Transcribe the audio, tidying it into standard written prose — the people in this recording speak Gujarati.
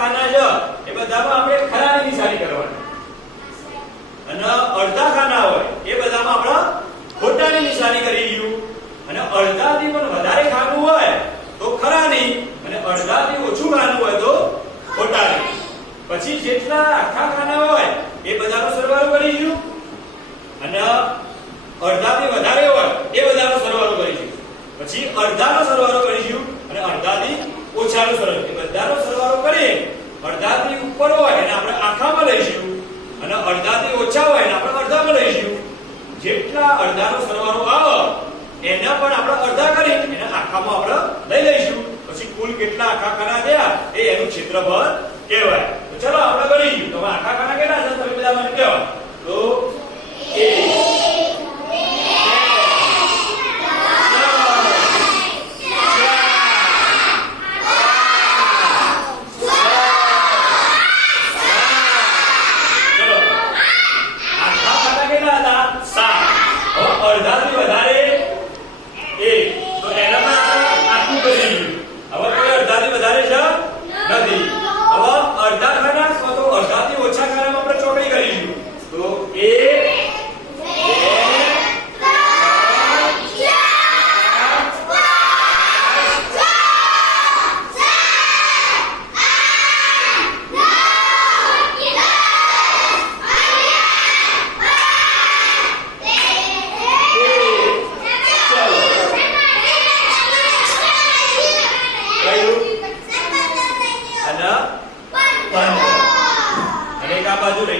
ખાના છે એ બધામાં આપણે ખરાની નિશાની કરવાની અને અડધા ખાના હોય એ બધામાં આપણે ખોટાની નિશાની કરી દઈએ અને અડધાથી પણ વધારે ખાનું હોય તો ખરાની અને અડધાથી ઓછું ખાનું હોય તો ખોટાની. પછી જેટલા આખા ખાના હોય એ બધાનો સરવાળો કરી દઈએ અને અડધાથી વધારે હોય એ બધાનો સરવાળો કરીશું. પછી અડધાનો સરવાળો કરીશું અને અડધાથી ઓછાનો સરવાળો. એ બધાનો સરવાળો કરીએ અડધાથી ઉપર હોય એને આપણે આખામાં લઈશું અને અડધાથી ઓછા હોય એને આપણે અડધામાં લઈશું. જેટલા અડધાનો સરવાળો આવે એના પણ આપણે અડધા કરી એને આખામાં આપણે લઈ લઈશું. પછી કુલ કેટલા આખા ખાના થયા એ એનું ક્ષેત્રફળ કહેવાય. તો ચલો આપણે ગણીશું. તમે આખા ખાના કેટલા છે તમે બધા મને કહેવા. તો અડધાથી વધારે એક તો એનામાં આખું કરી દીધું. હવે કોઈ અડધાથી વધારે છે નથી. હવે અડધા ખાના તો અડધાથી ઓછા ખાનામાં આપણે ચોકડી કરીશું. તો 1 બાજુ રહી